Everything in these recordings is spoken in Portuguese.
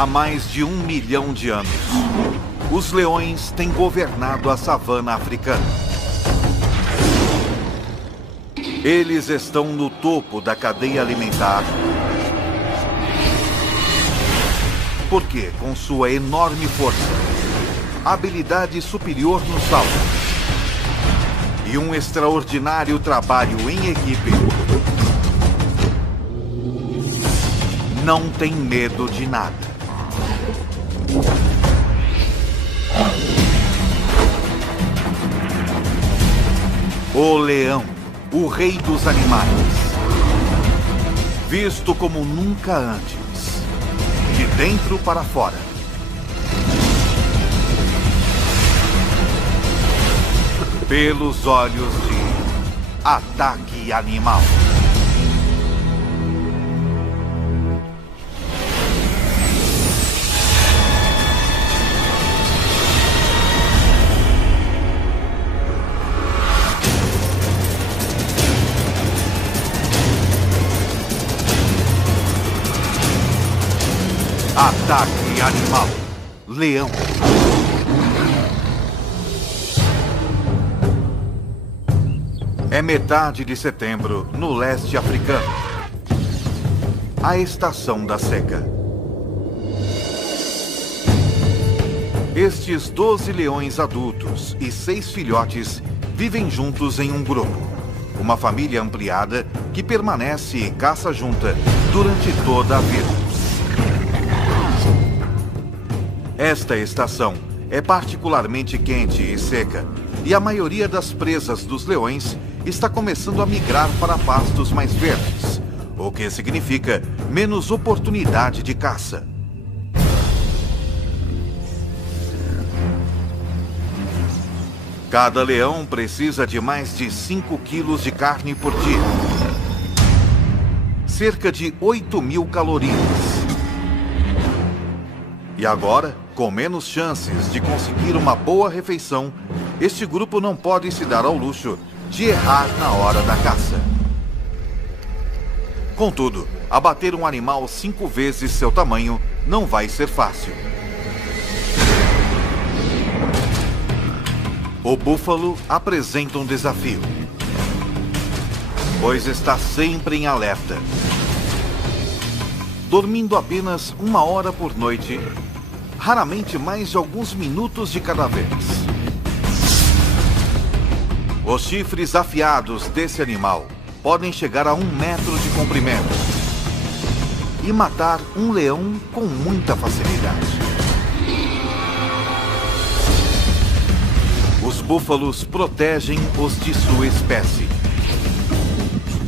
Há mais de 1 milhão de anos, os leões têm governado a savana africana. Eles estão no topo da cadeia alimentar, porque, com sua enorme força, habilidade superior no salto e um extraordinário trabalho em equipe, não tem medo de nada. O leão, o rei dos animais, visto como nunca antes, de dentro para fora. Pelos olhos de Ataque Animal. Ataque Animal. Leão. É metade de setembro, no leste africano. A estação da seca. Estes 12 leões adultos e 6 filhotes vivem juntos em um grupo. Uma família ampliada que permanece e caça junta durante toda a vida. Esta estação é particularmente quente e seca, e a maioria das presas dos leões está começando a migrar para pastos mais verdes, o que significa menos oportunidade de caça. Cada leão precisa de mais de 5 quilos de carne por dia, cerca de 8.000 calorias. E agora, com menos chances de conseguir uma boa refeição, este grupo não pode se dar ao luxo de errar na hora da caça. Contudo, abater um animal 5 vezes seu tamanho não vai ser fácil. O búfalo apresenta um desafio, pois está sempre em alerta. Dormindo apenas 1 hora por noite, raramente mais de alguns minutos de cada vez. Os chifres afiados desse animal podem chegar a 1 metro de comprimento e matar um leão com muita facilidade. Os búfalos protegem os de sua espécie.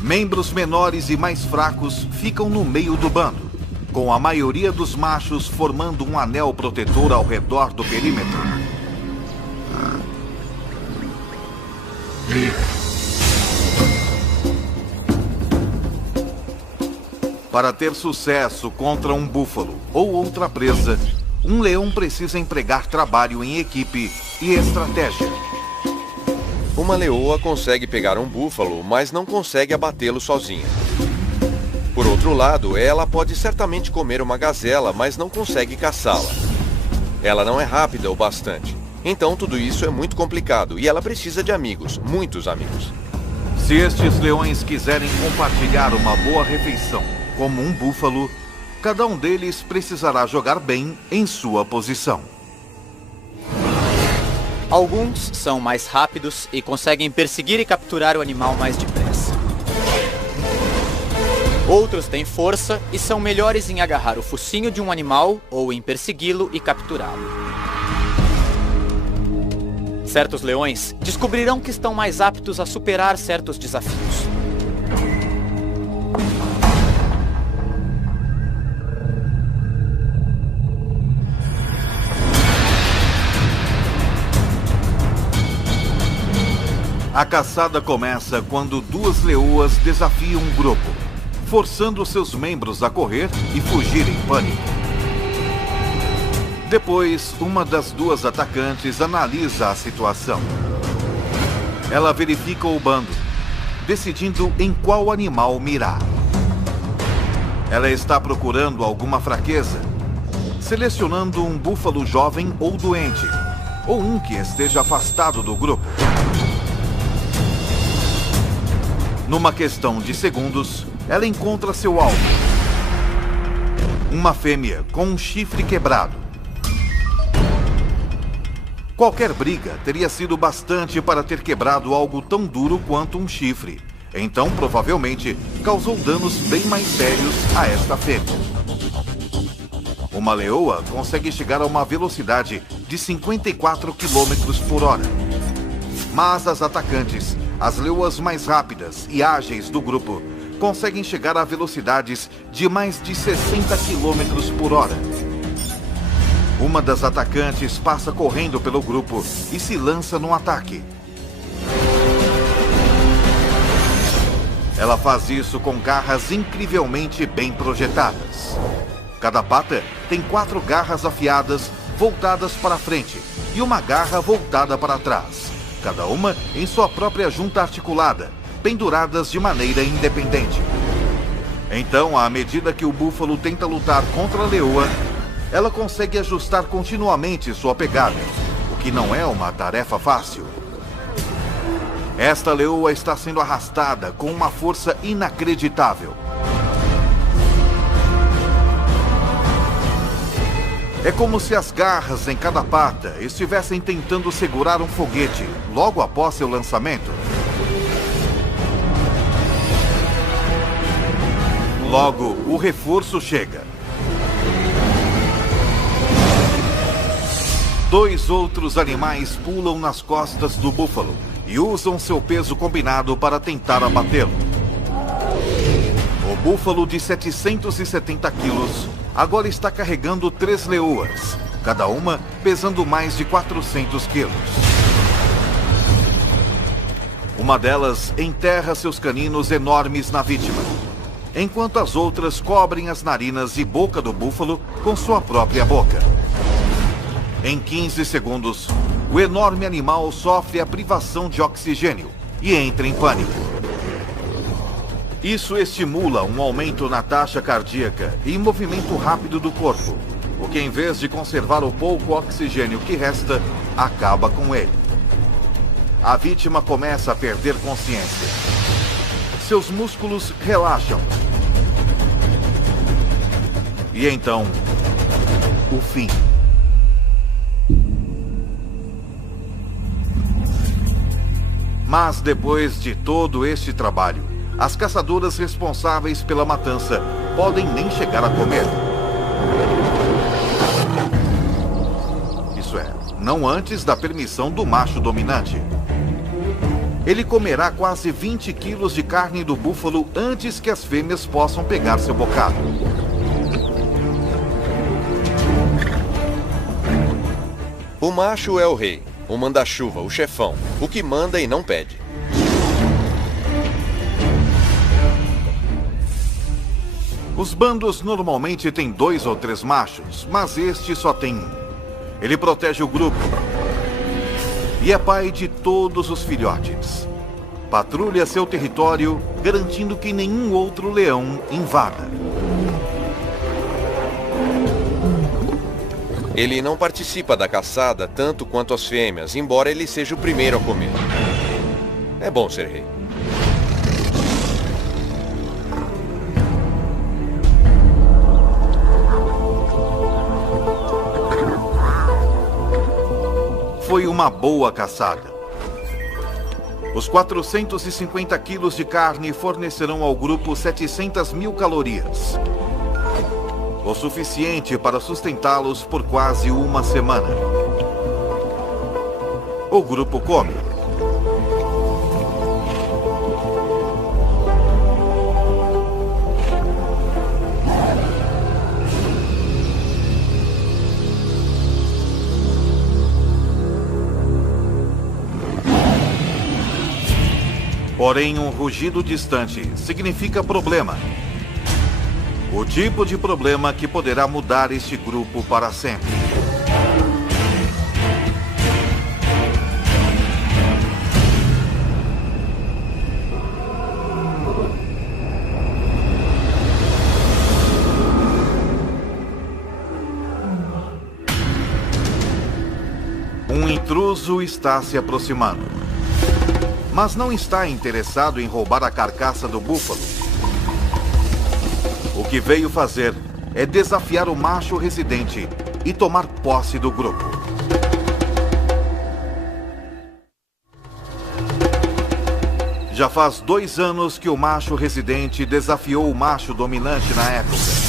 Membros menores e mais fracos ficam no meio do bando, com a maioria dos machos formando um anel protetor ao redor do perímetro. Para ter sucesso contra um búfalo ou outra presa, um leão precisa empregar trabalho em equipe e estratégia. Uma leoa consegue pegar um búfalo, mas não consegue abatê-lo sozinha. Por outro lado, ela pode certamente comer uma gazela, mas não consegue caçá-la. Ela não é rápida o bastante. Então tudo isso é muito complicado e ela precisa de amigos, muitos amigos. Se estes leões quiserem compartilhar uma boa refeição, como um búfalo, cada um deles precisará jogar bem em sua posição. Alguns são mais rápidos e conseguem perseguir e capturar o animal mais depressa. Outros têm força e são melhores em agarrar o focinho de um animal ou em persegui-lo e capturá-lo. Certos leões descobrirão que estão mais aptos a superar certos desafios. A caçada começa quando 2 leoas desafiam um grupo, forçando seus membros a correr e fugir em pânico. Depois, uma das 2 atacantes analisa a situação. Ela verifica o bando, decidindo em qual animal mirar. Ela está procurando alguma fraqueza selecionando um búfalo jovem ou doente, ou um que esteja afastado do grupo. Numa questão de segundos, ela encontra seu alvo. Uma fêmea com um chifre quebrado. Qualquer briga teria sido bastante para ter quebrado algo tão duro quanto um chifre. Então, provavelmente, causou danos bem mais sérios a esta fêmea. Uma leoa consegue chegar a uma velocidade de 54 km por hora. Mas as atacantes, as leoas mais rápidas e ágeis do grupo, conseguem chegar a velocidades de mais de 60 km por hora. Uma das atacantes passa correndo pelo grupo e se lança no ataque. Ela faz isso com garras incrivelmente bem projetadas. Cada pata tem 4 garras afiadas voltadas para frente e uma garra voltada para trás, cada uma em sua própria junta articulada, penduradas de maneira independente. Então, à medida que o búfalo tenta lutar contra a leoa, ela consegue ajustar continuamente sua pegada, o que não é uma tarefa fácil. Esta leoa está sendo arrastada com uma força inacreditável. É como se as garras em cada pata estivessem tentando segurar um foguete logo após seu lançamento. Logo, o reforço chega. 2 outros animais pulam nas costas do búfalo e usam seu peso combinado para tentar abatê-lo. O búfalo de 770 quilos agora está carregando 3 leoas, cada uma pesando mais de 400 quilos. Uma delas enterra seus caninos enormes na vítima, enquanto as outras cobrem as narinas e boca do búfalo com sua própria boca. Em 15 segundos, o enorme animal sofre a privação de oxigênio e entra em pânico. Isso estimula um aumento na taxa cardíaca e movimento rápido do corpo, o que, em vez de conservar o pouco oxigênio que resta, acaba com ele. A vítima começa a perder consciência. Seus músculos relaxam. E então, o fim. Mas depois de todo este trabalho, as caçadoras responsáveis pela matança podem nem chegar a comer. Isso é, não antes da permissão do macho dominante. Ele comerá quase 20 quilos de carne do búfalo antes que as fêmeas possam pegar seu bocado. O macho é o rei, o manda-chuva, o chefão, o que manda e não pede. Os bandos normalmente têm 2 ou 3 machos, mas este só tem 1. Ele protege o grupo e é pai de todos os filhotes. Patrulha seu território, garantindo que nenhum outro leão invada. Ele não participa da caçada tanto quanto as fêmeas, embora ele seja o primeiro a comer. É bom ser rei. Foi uma boa caçada. Os 450 quilos de carne fornecerão ao grupo 700 mil calorias. O suficiente para sustentá-los por quase uma semana. O grupo come. Porém, um rugido distante significa problema. O tipo de problema que poderá mudar este grupo para sempre. intruso está se aproximando. Mas não está interessado em roubar a carcaça do búfalo. O que veio fazer é desafiar o macho residente e tomar posse do grupo. Já faz 2 anos que o macho residente desafiou o macho dominante na época.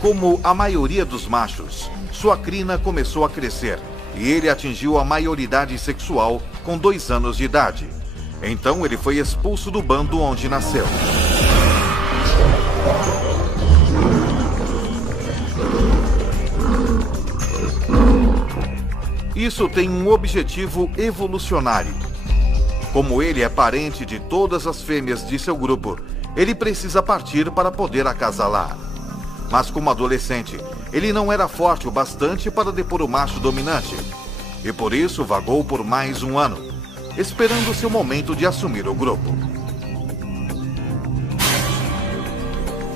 Como a maioria dos machos, sua crina começou a crescer e ele atingiu a maioridade sexual com 2 anos de idade. Então ele foi expulso do bando onde nasceu. Isso tem um objetivo evolucionário. Como ele é parente de todas as fêmeas de seu grupo, ele precisa partir para poder acasalar. Mas como adolescente, ele não era forte o bastante para depor o macho dominante. E por isso vagou por mais 1 ano, esperando seu momento de assumir o grupo.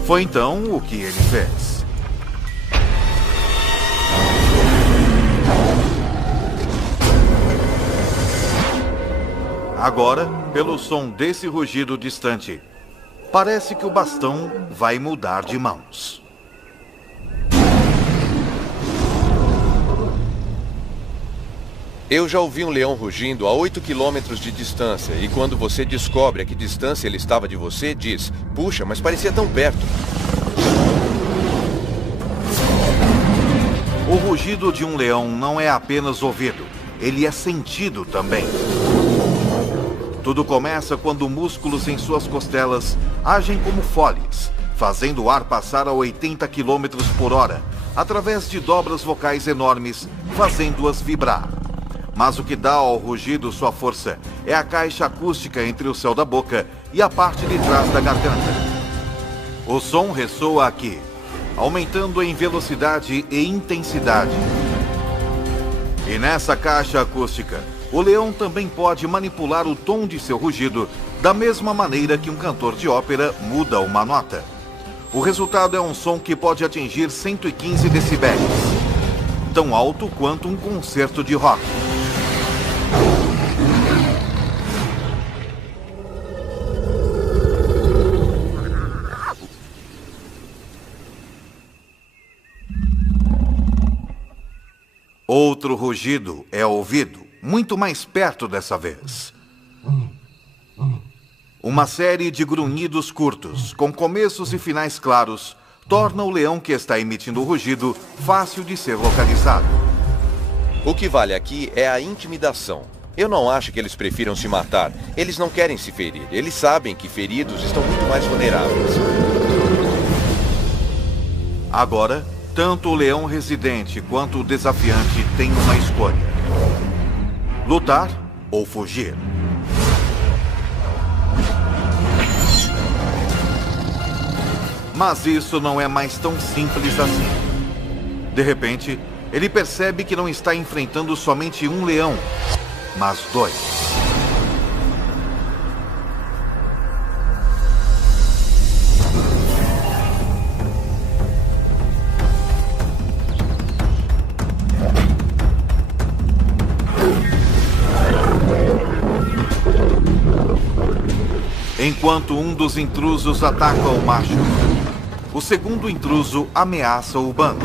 Foi então o que ele fez. Agora, pelo som desse rugido distante, parece que o bastão vai mudar de mãos. Eu já ouvi um leão rugindo a 8 quilômetros de distância, e quando você descobre a que distância ele estava de você, diz: puxa, mas parecia tão perto. O rugido de um leão não é apenas ouvido, ele é sentido também. Tudo começa quando músculos em suas costelas agem como foles, fazendo o ar passar a 80 km por hora, através de dobras vocais enormes, fazendo-as vibrar. Mas o que dá ao rugido sua força é a caixa acústica entre o céu da boca e a parte de trás da garganta. O som ressoa aqui, aumentando em velocidade e intensidade. E nessa caixa acústica, o leão também pode manipular o tom de seu rugido da mesma maneira que um cantor de ópera muda uma nota. O resultado é um som que pode atingir 115 decibéis, tão alto quanto um concerto de rock. Outro rugido é ouvido, muito mais perto dessa vez. Uma série de grunhidos curtos, com começos e finais claros, torna o leão que está emitindo o rugido fácil de ser localizado. O que vale aqui é a intimidação. Eu não acho que eles prefiram se matar. Eles não querem se ferir. Eles sabem que feridos estão muito mais vulneráveis. Agora, tanto o leão residente quanto o desafiante têm uma escolha: lutar ou fugir. Mas isso não é mais tão simples assim. De repente, ele percebe que não está enfrentando somente um leão, mas 2. Enquanto um dos intrusos ataca o macho, o segundo intruso ameaça o bando.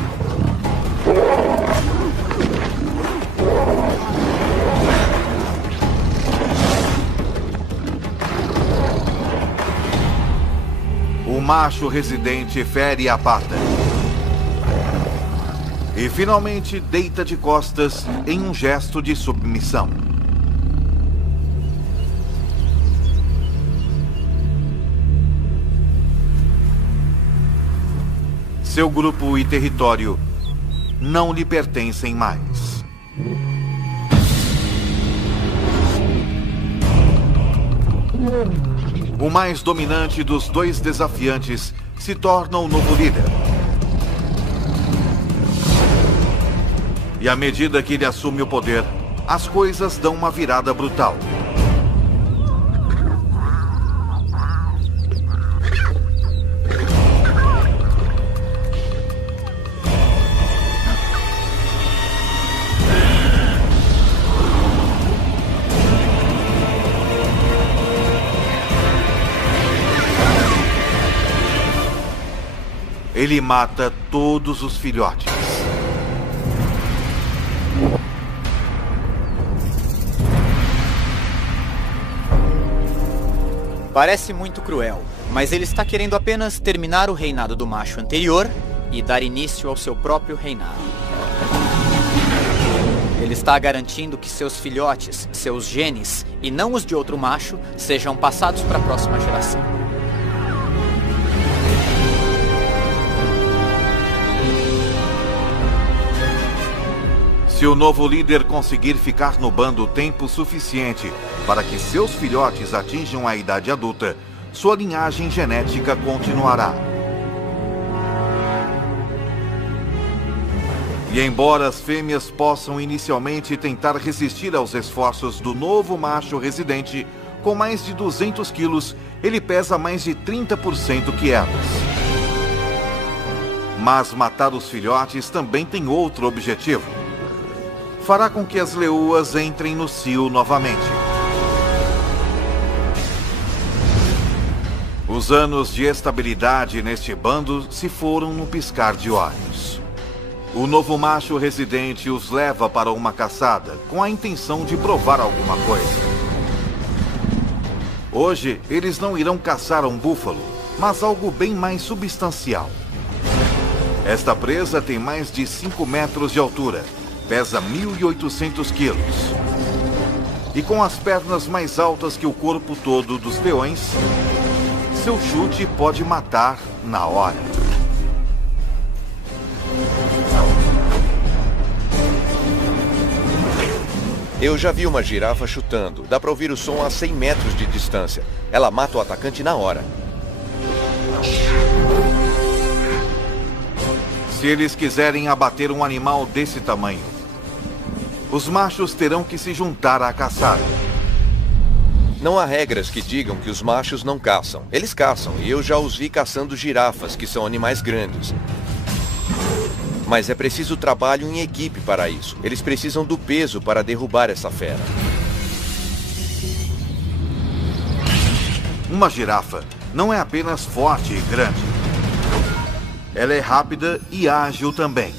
O macho residente fere a pata e finalmente deita de costas em um gesto de submissão. Seu grupo e território não lhe pertencem mais. O mais dominante dos 2 desafiantes se torna o novo líder. E à medida que ele assume o poder, as coisas dão uma virada brutal. Ele mata todos os filhotes. Parece muito cruel, mas ele está querendo apenas terminar o reinado do macho anterior e dar início ao seu próprio reinado. Ele está garantindo que seus filhotes, seus genes, e não os de outro macho, sejam passados para a próxima geração. Se o novo líder conseguir ficar no bando tempo suficiente para que seus filhotes atinjam a idade adulta, sua linhagem genética continuará. E embora as fêmeas possam inicialmente tentar resistir aos esforços do novo macho residente, com mais de 200 quilos, ele pesa mais de 30% que elas. Mas matar os filhotes também tem outro objetivo. Fará com que as leoas entrem no cio novamente. Os anos de estabilidade neste bando se foram no piscar de olhos. O novo macho residente os leva para uma caçada com a intenção de provar alguma coisa. Hoje, eles não irão caçar um búfalo, mas algo bem mais substancial. Esta presa tem mais de 5 metros de altura. Pesa 1.800 quilos. E com as pernas mais altas que o corpo todo dos leões, seu chute pode matar na hora. Eu já vi uma girafa chutando. Dá para ouvir o som a 100 metros de distância. Ela mata o atacante na hora. Se eles quiserem abater um animal desse tamanho, os machos terão que se juntar à caçada. Não há regras que digam que os machos não caçam. Eles caçam, e eu já os vi caçando girafas, que são animais grandes. Mas é preciso trabalho em equipe para isso. Eles precisam do peso para derrubar essa fera. Uma girafa não é apenas forte e grande. Ela é rápida e ágil também.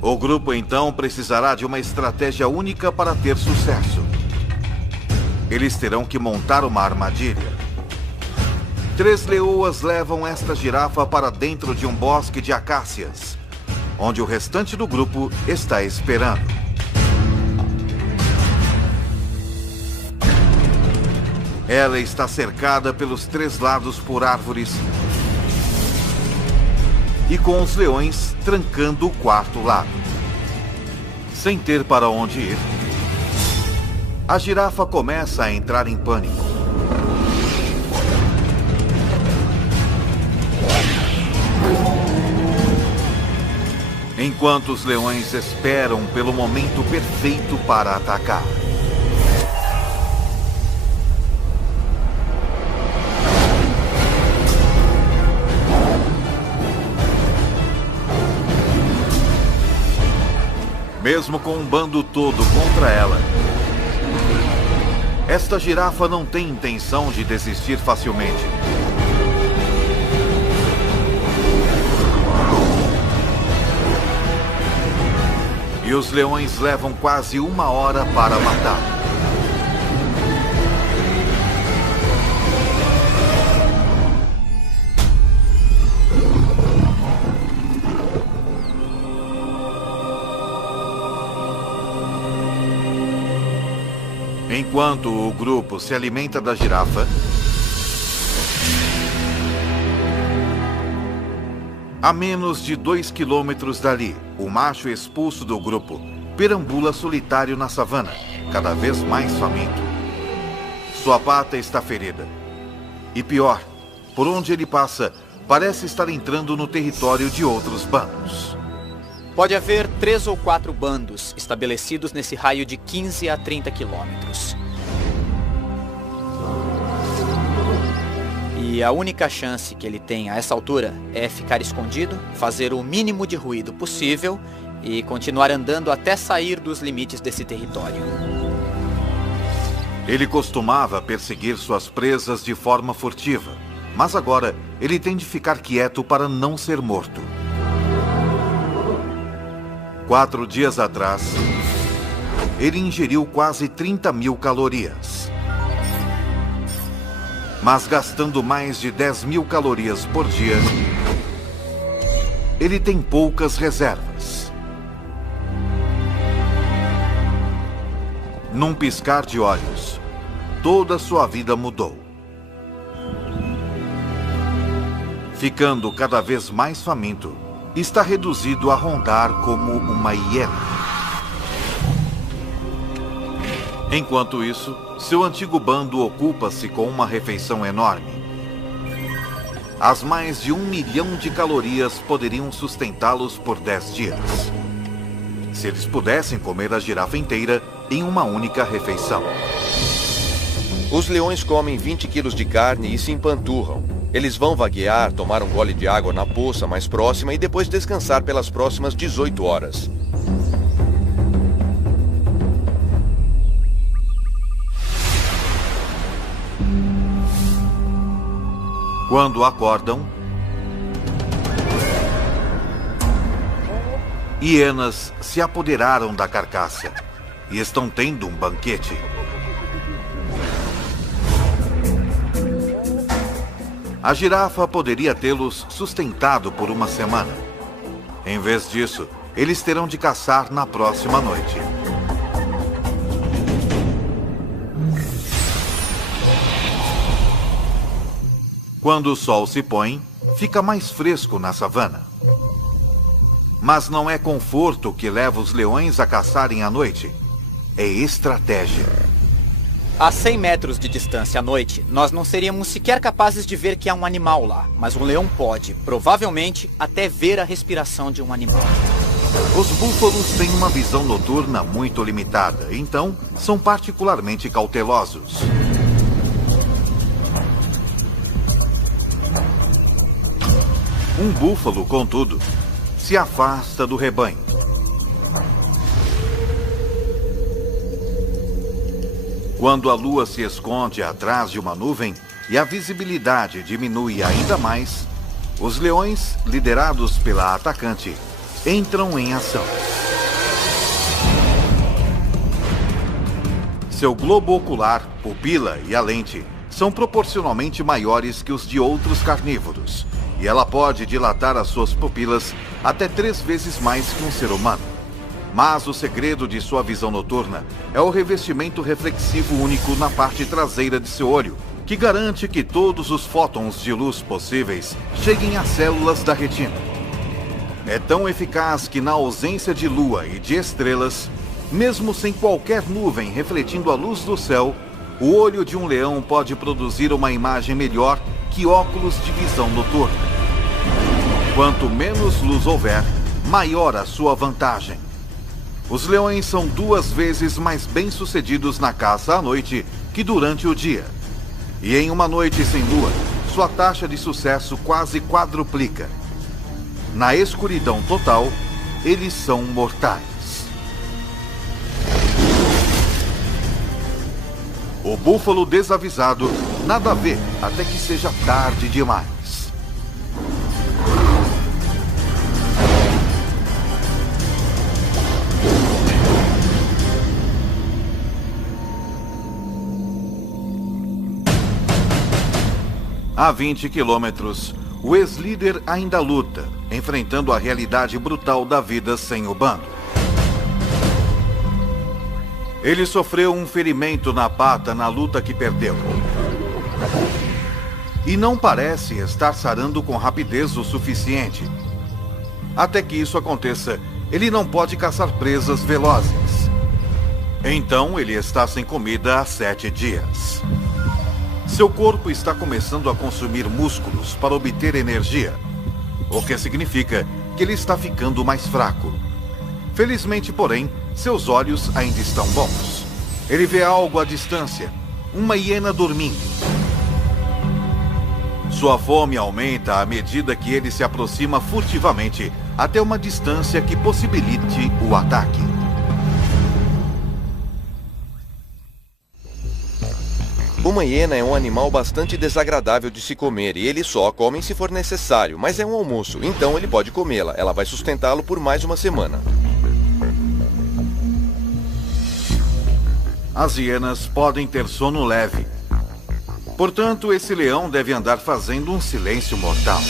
O grupo então precisará de uma estratégia única para ter sucesso. Eles terão que montar uma armadilha. 3 leoas levam esta girafa para dentro de um bosque de acácias, onde o restante do grupo está esperando. Ela está cercada pelos 3 lados por árvores e com os leões trancando o 4º lado. Sem ter para onde ir, a girafa começa a entrar em pânico. Enquanto os leões esperam pelo momento perfeito para atacar. Mesmo com um bando todo contra ela, esta girafa não tem intenção de desistir facilmente. E os leões levam quase 1 hora para matar. Enquanto o grupo se alimenta da girafa, a menos de 2 quilômetros dali, o macho expulso do grupo perambula solitário na savana, cada vez mais faminto. Sua pata está ferida. E pior, por onde ele passa, parece estar entrando no território de outros bandos. Pode haver 3 ou 4 bandos estabelecidos nesse raio de 15 a 30 quilômetros. E a única chance que ele tem a essa altura é ficar escondido, fazer o mínimo de ruído possível e continuar andando até sair dos limites desse território. Ele costumava perseguir suas presas de forma furtiva, Mas agora, ele tem de ficar quieto para não ser morto. 4 dias atrás, ele ingeriu quase 30.000 calorias. Mas gastando mais de 10.000 calorias por dia, ele tem poucas reservas. Num piscar de olhos, toda sua vida mudou. Ficando cada vez mais faminto, está reduzido a rondar como uma hiena. Enquanto isso, seu antigo bando ocupa-se com uma refeição enorme. As mais de 1 milhão de calorias poderiam sustentá-los por 10 dias. Se eles pudessem comer a girafa inteira em uma única refeição. Os leões comem 20 quilos de carne e se empanturram. Eles vão vaguear, tomar um gole de água na poça mais próxima e depois descansar pelas próximas 18 horas. Quando acordam, hienas se apoderaram da carcaça e estão tendo um banquete. A girafa poderia tê-los sustentado por uma semana. Em vez disso, eles terão de caçar na próxima noite. Quando o sol se põe, fica mais fresco na savana. Mas não é conforto que leva os leões a caçarem à noite. É estratégia. A 100 metros de distância à noite, nós não seríamos sequer capazes de ver que há um animal lá. Mas um leão pode, provavelmente, até ver a respiração de um animal. Os búfalos têm uma visão noturna muito limitada, então são particularmente cautelosos. Um búfalo, contudo, se afasta do rebanho. Quando a lua se esconde atrás de uma nuvem e a visibilidade diminui ainda mais, os leões, liderados pela atacante, entram em ação. Seu globo ocular, pupila e a lente são proporcionalmente maiores que os de outros carnívoros, e ela pode dilatar as suas pupilas até 3 vezes mais que um ser humano. Mas o segredo de sua visão noturna é o revestimento reflexivo único na parte traseira de seu olho, que garante que todos os fótons de luz possíveis cheguem às células da retina. É tão eficaz que na ausência de lua e de estrelas, mesmo sem qualquer nuvem refletindo a luz do céu, o olho de um leão pode produzir uma imagem melhor que óculos de visão noturna. Quanto menos luz houver, maior a sua vantagem. Os leões são 2 vezes mais bem-sucedidos na caça à noite que durante o dia. E em uma noite sem lua, sua taxa de sucesso quase quadruplica. Na escuridão total, eles são mortais. O búfalo desavisado nada vê até que seja tarde demais. A 20 quilômetros, o ex-líder ainda luta, enfrentando a realidade brutal da vida sem o bando. Ele sofreu um ferimento na pata na luta que perdeu. E não parece estar sarando com rapidez o suficiente. Até que isso aconteça, ele não pode caçar presas velozes. Então ele está sem comida há 7 dias. Seu corpo está começando a consumir músculos para obter energia, o que significa que ele está ficando mais fraco. Felizmente, porém, seus olhos ainda estão bons. Ele vê algo à distância, uma hiena dormindo. Sua fome aumenta à medida que ele se aproxima furtivamente até uma distância que possibilite o ataque. Uma hiena é um animal bastante desagradável de se comer e eles só comem se for necessário, mas é um almoço, então ele pode comê-la. Ela vai sustentá-lo por mais uma semana. As hienas podem ter sono leve. Portanto, esse leão deve andar fazendo um silêncio mortal.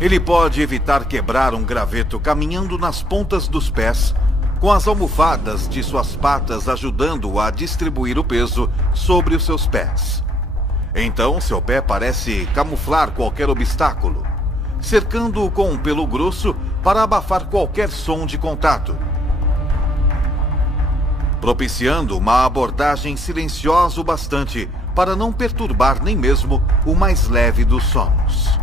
Ele pode evitar quebrar um graveto caminhando nas pontas dos pés, com as almofadas de suas patas ajudando-o a distribuir o peso sobre os seus pés. Então, seu pé parece camuflar qualquer obstáculo, cercando-o com um pelo grosso para abafar qualquer som de contato, propiciando uma abordagem silenciosa o bastante para não perturbar nem mesmo o mais leve dos sonos.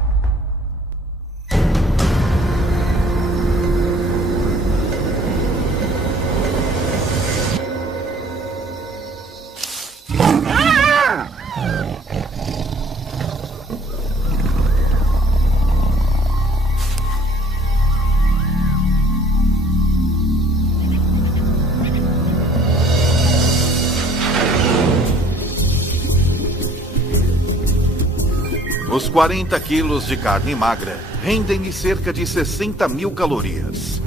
Os 40 quilos de carne magra rendem-lhe cerca de 60 mil calorias.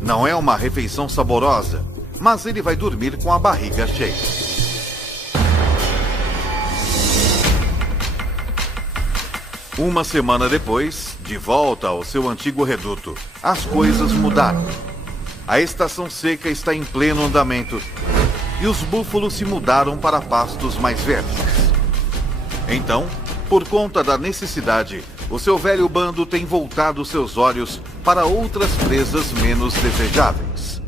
Não é uma refeição saborosa, mas ele vai dormir com a barriga cheia. Uma semana depois, de volta ao seu antigo reduto, as coisas mudaram. A estação seca está em pleno andamento e os búfalos se mudaram para pastos mais verdes. Então, por conta da necessidade, o seu velho bando tem voltado seus olhos para outras presas menos desejáveis.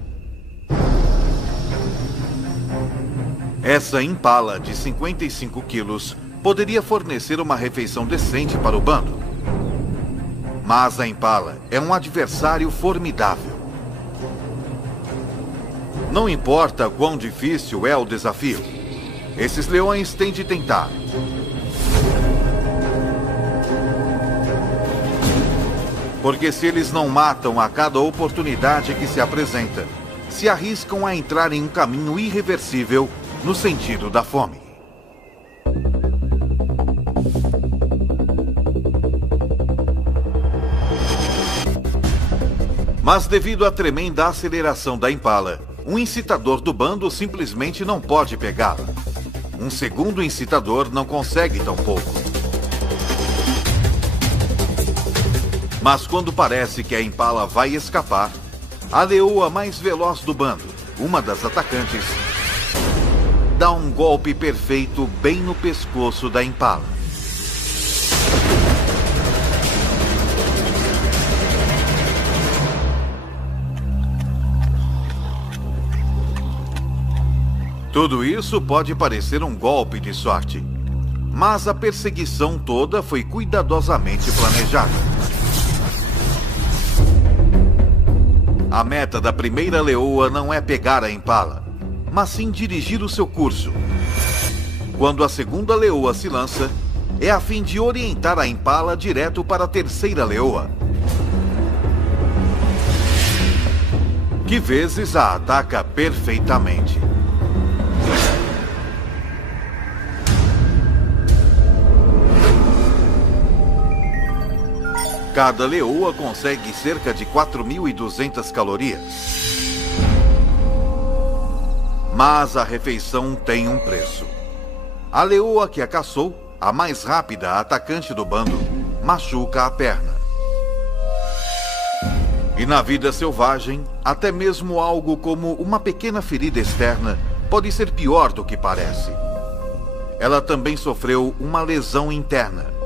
Essa impala de 55 quilos poderia fornecer uma refeição decente para o bando. Mas a impala é um adversário formidável. Não importa quão difícil é o desafio, esses leões têm de tentar. Porque se eles não matam a cada oportunidade que se apresenta, se arriscam a entrar em um caminho irreversível no sentido da fome. Mas devido à tremenda aceleração da impala, um incitador do bando simplesmente não pode pegá-la. Um segundo incitador não consegue tão pouco. Mas quando parece que a impala vai escapar, a leoa mais veloz do bando, uma das atacantes, dá um golpe perfeito bem no pescoço da impala. Tudo isso pode parecer um golpe de sorte, mas a perseguição toda foi cuidadosamente planejada. A meta da primeira leoa não é pegar a impala, mas sim dirigir o seu curso. Quando a segunda leoa se lança, é a fim de orientar a impala direto para a terceira leoa, que vezes a ataca perfeitamente. Cada leoa consegue cerca de 4.200 calorias. Mas a refeição tem um preço. A leoa que a caçou, a mais rápida atacante do bando, machuca a perna. E na vida selvagem, até mesmo algo como uma pequena ferida externa pode ser pior do que parece. Ela também sofreu uma lesão interna.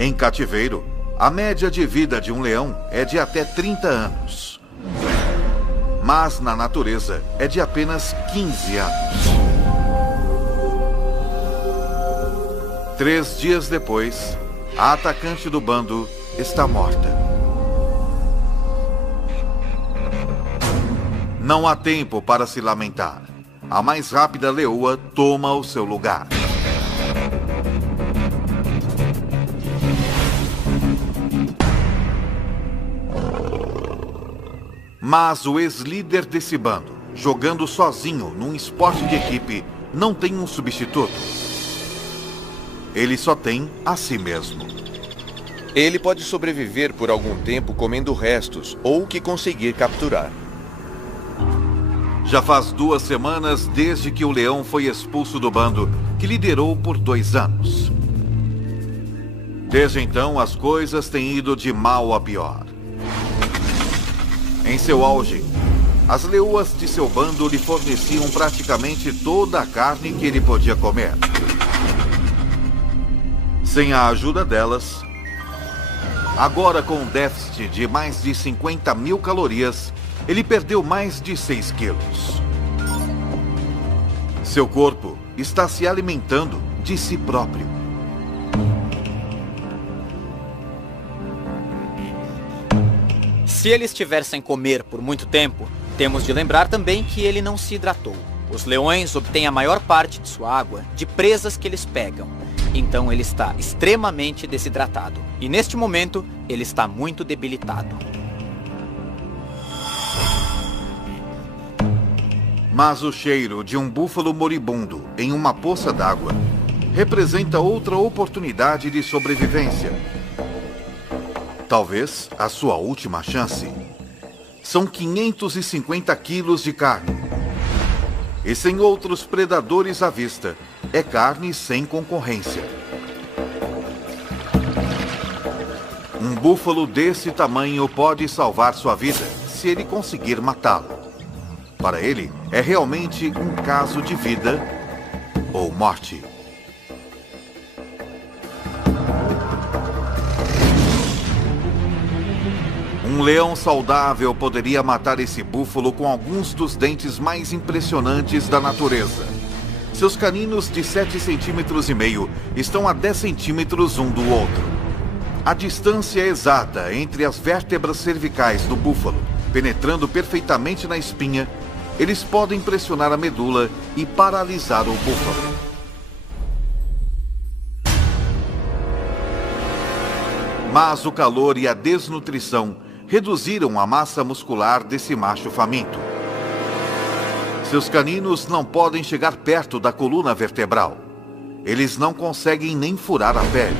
Em cativeiro, a média de vida de um leão é de até 30 anos. Mas na natureza é de apenas 15 anos. 3 dias depois, a atacante do bando está morta. Não há tempo para se lamentar. A mais rápida leoa toma o seu lugar. Mas o ex-líder desse bando, jogando sozinho num esporte de equipe, não tem um substituto. Ele só tem a si mesmo. Ele pode sobreviver por algum tempo comendo restos ou o que conseguir capturar. Já faz 2 semanas desde que o leão foi expulso do bando, que liderou por 2 anos. Desde então, as coisas têm ido de mal a pior. Em seu auge, as leoas de seu bando lhe forneciam praticamente toda a carne que ele podia comer. Sem a ajuda delas, agora com um déficit de mais de 50.000 calorias, ele perdeu mais de 6 quilos. Seu corpo está se alimentando de si próprio. Se ele estiver sem comer por muito tempo, temos de lembrar também que ele não se hidratou. Os leões obtêm a maior parte de sua água de presas que eles pegam. Então ele está extremamente desidratado. E neste momento, ele está muito debilitado. Mas o cheiro de um búfalo moribundo em uma poça d'água representa outra oportunidade de sobrevivência. Talvez a sua última chance. São 550 quilos de carne. E sem outros predadores à vista, é carne sem concorrência. Um búfalo desse tamanho pode salvar sua vida se ele conseguir matá-lo. Para ele, é realmente um caso de vida ou morte. Um leão saudável poderia matar esse búfalo com alguns dos dentes mais impressionantes da natureza. Seus caninos de 7,5 centímetros estão a 10 centímetros um do outro. A distância exata entre as vértebras cervicais do búfalo, penetrando perfeitamente na espinha, eles podem pressionar a medula e paralisar o búfalo. Mas o calor e a desnutrição reduziram a massa muscular desse macho faminto. Seus caninos não podem chegar perto da coluna vertebral. Eles não conseguem nem furar a pele.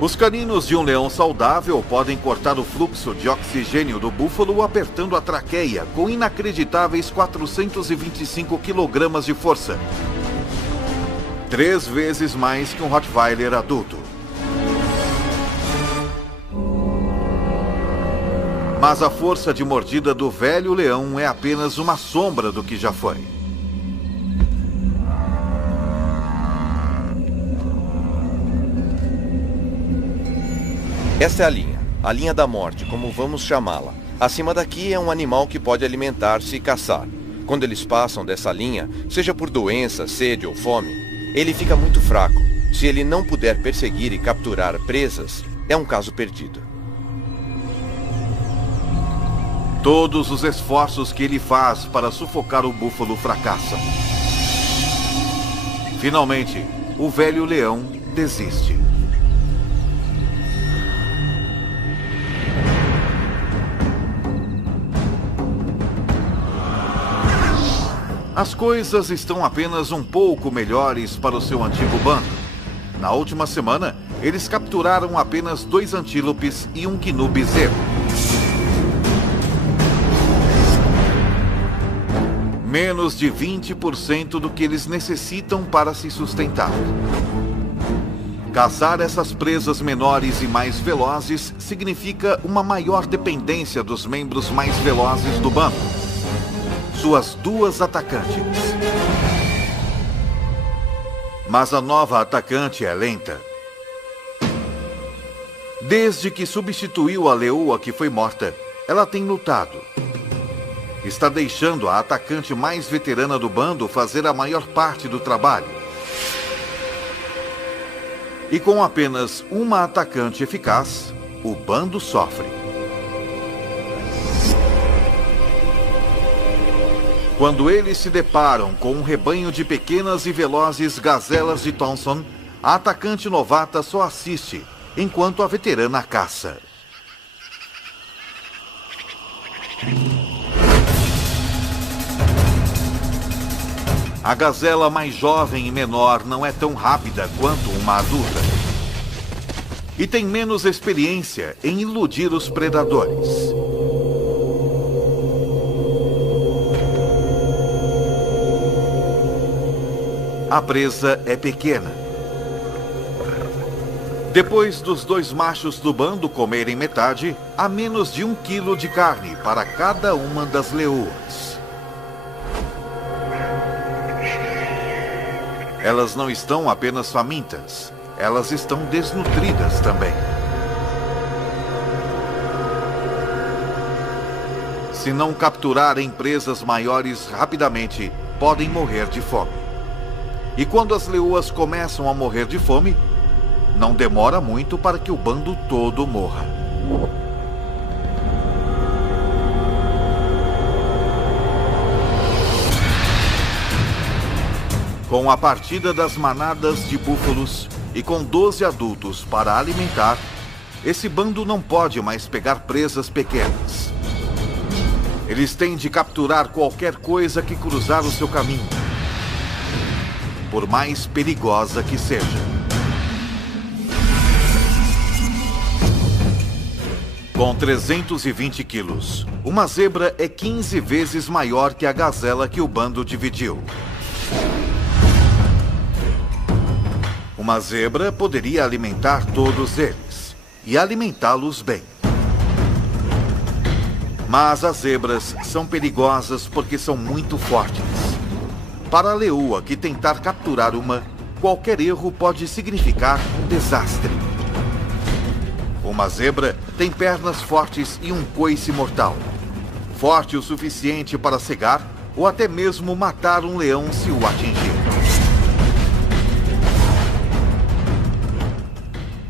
Os caninos de um leão saudável podem cortar o fluxo de oxigênio do búfalo apertando a traqueia com inacreditáveis 425 kg de força. 3 vezes mais que um Rottweiler adulto. Mas a força de mordida do velho leão é apenas uma sombra do que já foi. Esta é a linha da morte, como vamos chamá-la. Acima daqui é um animal que pode alimentar-se e caçar. Quando eles passam dessa linha, seja por doença, sede ou fome, ele fica muito fraco. Se ele não puder perseguir e capturar presas, é um caso perdido. Todos os esforços que ele faz para sufocar o búfalo fracassam. Finalmente, o velho leão desiste. As coisas estão apenas um pouco melhores para o seu antigo bando. Na última semana, eles capturaram apenas 2 antílopes e um gnu bezerro. Menos de 20% do que eles necessitam para se sustentar. Caçar essas presas menores e mais velozes significa uma maior dependência dos membros mais velozes do bando. Suas 2 atacantes. Mas a nova atacante é lenta. Desde que substituiu a leoa que foi morta, ela tem lutado. Está deixando a atacante mais veterana do bando fazer a maior parte do trabalho. E com apenas uma atacante eficaz, o bando sofre. Quando eles se deparam com um rebanho de pequenas e velozes gazelas de Thompson, a atacante novata só assiste, enquanto a veterana caça. A gazela mais jovem e menor não é tão rápida quanto uma adulta. E tem menos experiência em iludir os predadores. A presa é pequena. Depois dos dois machos do bando comerem metade, há menos de 1 quilo de carne para cada uma das leoas. Elas não estão apenas famintas, elas estão desnutridas também. Se não capturarem presas maiores rapidamente, podem morrer de fome. E quando as leoas começam a morrer de fome, não demora muito para que o bando todo morra. Com a partida das manadas de búfalos e com 12 adultos para alimentar, esse bando não pode mais pegar presas pequenas. Eles têm de capturar qualquer coisa que cruzar o seu caminho, por mais perigosa que seja. Com 320 quilos, uma zebra é 15 vezes maior que a gazela que o bando dividiu. Uma zebra poderia alimentar todos eles, e alimentá-los bem. Mas as zebras são perigosas porque são muito fortes. Para a leoa que tentar capturar uma, qualquer erro pode significar um desastre. Uma zebra tem pernas fortes e um coice mortal. Forte o suficiente para cegar ou até mesmo matar um leão se o atingir.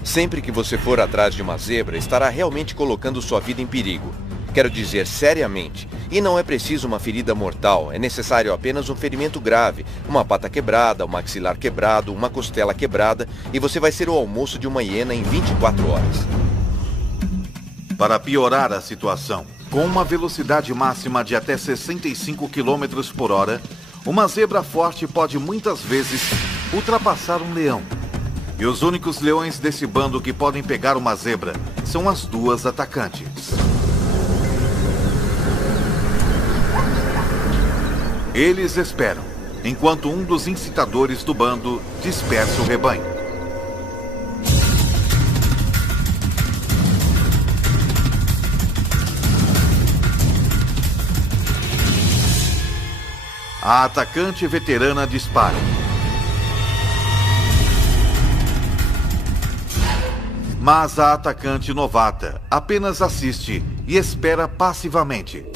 Sempre que você for atrás de uma zebra, estará realmente colocando sua vida em perigo. Quero dizer, seriamente. E não é preciso uma ferida mortal, é necessário apenas um ferimento grave, uma pata quebrada, um maxilar quebrado, uma costela quebrada, e você vai ser o almoço de uma hiena em 24 horas. Para piorar a situação, com uma velocidade máxima de até 65 km por hora, uma zebra forte pode muitas vezes ultrapassar um leão. E os únicos leões desse bando que podem pegar uma zebra são as duas atacantes. Eles esperam, enquanto um dos incitadores do bando dispersa o rebanho. A atacante veterana dispara. Mas a atacante novata apenas assiste e espera passivamente.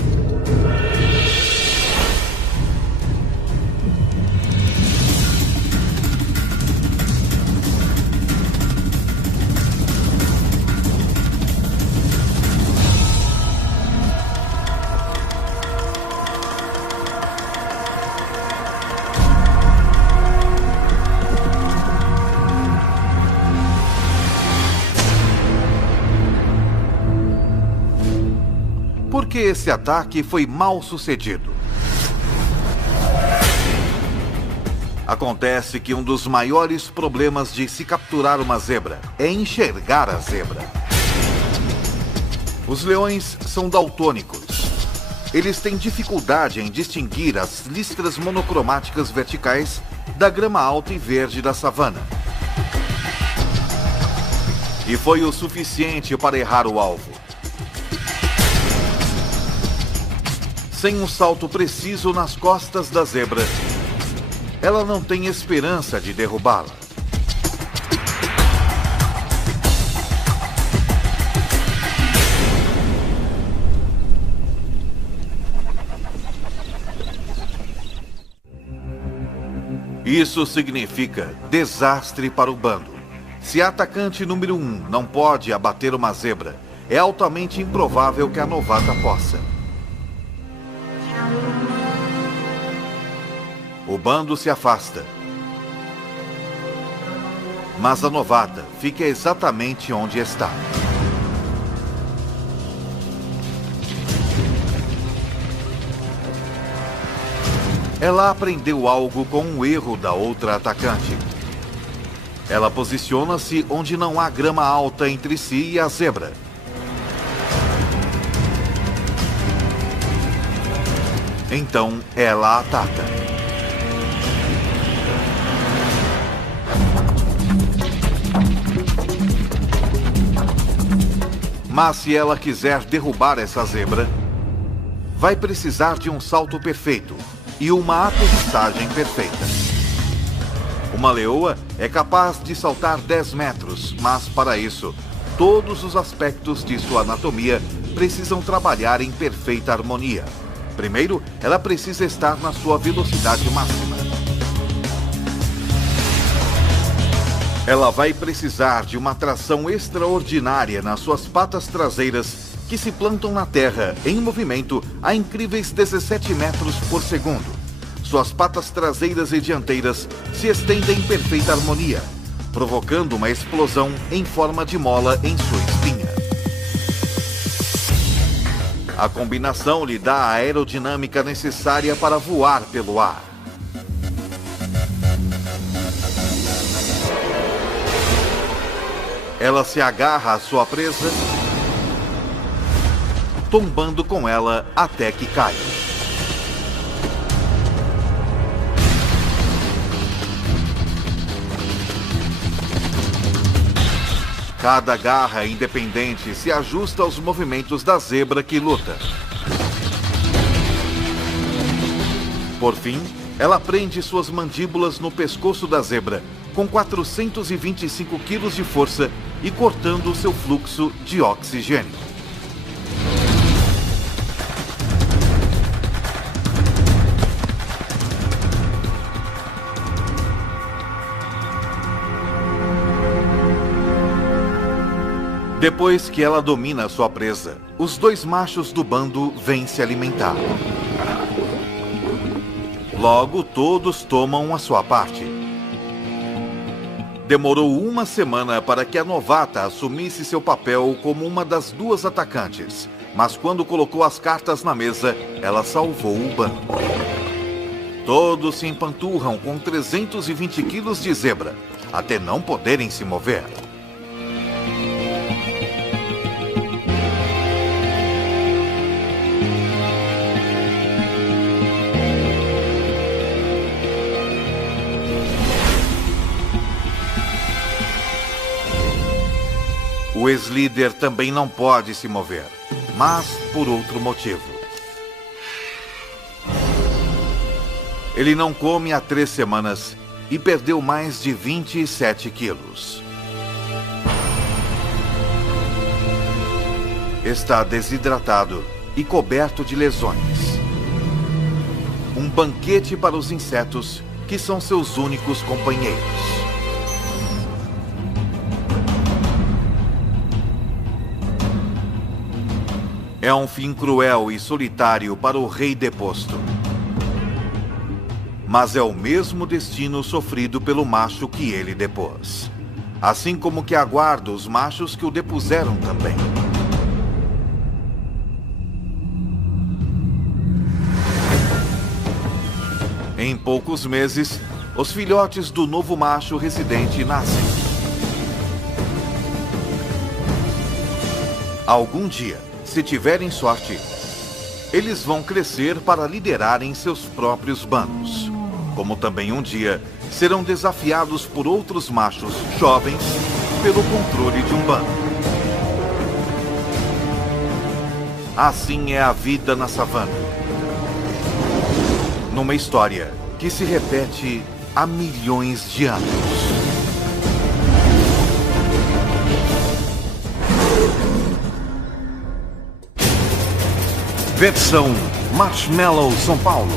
Porque esse ataque foi mal sucedido. Acontece que um dos maiores problemas de se capturar uma zebra é enxergar a zebra. Os leões são daltônicos. Eles têm dificuldade em distinguir as listras monocromáticas verticais da grama alta e verde da savana. E foi o suficiente para errar o alvo. Sem um salto preciso nas costas da zebra, ela não tem esperança de derrubá-la. Isso significa desastre para o bando. Se a atacante número 1 não pode abater uma zebra, é altamente improvável que a novata possa. O bando se afasta. Mas a novata fica exatamente onde está. Ela aprendeu algo com um erro da outra atacante. Ela posiciona-se onde não há grama alta entre si e a zebra. Então ela ataca. Mas se ela quiser derrubar essa zebra, vai precisar de um salto perfeito e uma aterrissagem perfeita. Uma leoa é capaz de saltar 10 metros, mas para isso, todos os aspectos de sua anatomia precisam trabalhar em perfeita harmonia. Primeiro, ela precisa estar na sua velocidade máxima. Ela vai precisar de uma tração extraordinária nas suas patas traseiras, que se plantam na terra em movimento a incríveis 17 metros por segundo. Suas patas traseiras e dianteiras se estendem em perfeita harmonia, provocando uma explosão em forma de mola em sua espinha. A combinação lhe dá a aerodinâmica necessária para voar pelo ar. Ela se agarra à sua presa, tombando com ela até que cai. Cada garra independente se ajusta aos movimentos da zebra que luta. Por fim, ela prende suas mandíbulas no pescoço da zebra, com 425 quilos de força e cortando seu fluxo de oxigênio. Depois que ela domina sua presa, os dois machos do bando vêm se alimentar. Logo, todos tomam a sua parte. Demorou uma semana para que a novata assumisse seu papel como uma das duas atacantes, mas quando colocou as cartas na mesa, ela salvou o bando. Todos se empanturram com 320 quilos de zebra, até não poderem se mover. O ex-líder também não pode se mover, mas por outro motivo. Ele não come há 3 semanas e perdeu mais de 27 quilos. Está desidratado e coberto de lesões. Um banquete para os insetos, que são seus únicos companheiros. É um fim cruel e solitário para o rei deposto. Mas é o mesmo destino sofrido pelo macho que ele depôs. Assim como que aguarda os machos que o depuseram também. Em poucos meses, os filhotes do novo macho residente nascem. Algum dia, se tiverem sorte, eles vão crescer para liderarem seus próprios bandos. Como também um dia serão desafiados por outros machos jovens pelo controle de um bando. Assim é a vida na savana. Numa história que se repete há milhões de anos. Versão Marshmallow São Paulo.